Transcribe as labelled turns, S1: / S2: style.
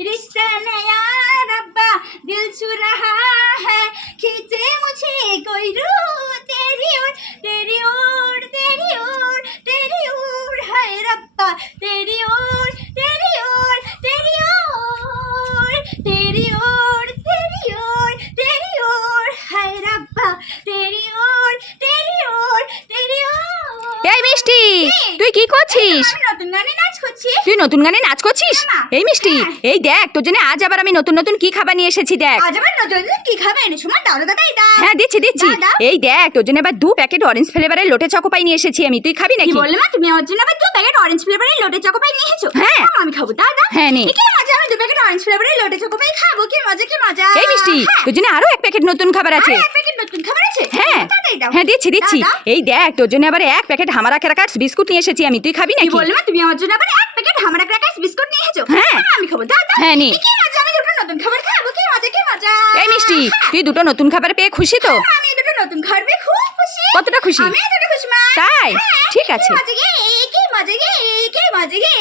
S1: रिश्ता नया रब्बा, दिल छू रहा है। खींचे मुझे कोई रू तेरी ओर तेरी ओर तेरी ओर तेरी ओर है रब्बा, तेरी ओर।
S2: এই মিষ্টি তুই কি করছিস? তুই নতুন গানে নাচ করছিস?
S1: হ্যাঁ,
S2: এই মিষ্টি
S1: হ্যাঁ।
S2: এই দেখ তোর জন্য আজ আবার আমি নতুন নতুন কি খাবার নিয়ে এসেছি দেখ।
S1: আজ আবার নতুন নতুন কি খাবে? এনেছো মা দাও দাদা দাও
S2: হ্যাঁ দিচ্ছি দিচ্ছি। এই দেখ তোর জন্য এবার দু প্যাকেট অরেঞ্জ ফ্লেভারের লোটে চকো পাই নিয়ে এসেছি আমি। তুই খাবি নাকি?
S1: বললে মা? তুমি আমার জন্য আবার দু প্যাকেট অরেঞ্জ ফ্লেভারের লোটে চকো পাই নিয়ে এসেছ?
S2: হ্যাঁ।
S1: আমি খাব। দাদা
S2: হ্যাঁ, নে।
S1: কি মজা আমি দু প্যাকেট অরেঞ্জ ফ্লেভারের লোটে চকো পাই খাব। কি মজা কি মজা।
S2: এই মিষ্টি
S1: হ্যাঁ।
S2: তোর জন্য আরও এক প্যাকেট নতুন খাবার আছে।
S1: নতুন খাবার আছে?
S2: হ্যাঁ। হ্যাঁ দিচ্ছি। এই দেখ তোর জন্য আবার এক প্যাকেট হামারা ক্র্যাকার্স বিস্কুট নিয়ে এসেছি আমি। তুই খাবি নাকি?
S1: তুমি আমার জন্য আবার এক প্যাকেট হামারা ক্র্যাকার্স বিস্কুট নিয়ে এসেছ?
S2: হ্যাঁ।
S1: আমি খাব।
S2: হ্যাঁ, নে।
S1: কি মজা? আমি দুটো নতুন খাবার খাব। কি মজা কি মজা?
S2: এই মিষ্টি
S1: হ্যাঁ।
S2: তুই দুটো নতুন খাবার পেয়ে খুশি তো?
S1: আমি দুটো নতুন খাবার পেয়ে খুব খুশি।
S2: কতটা খুশি?
S1: আমি দুটো খুশি মা।
S2: তাই?
S1: হ্যাঁ,
S2: ঠিক আছে।
S1: মজা গে কি মজা গে কি মজা গে।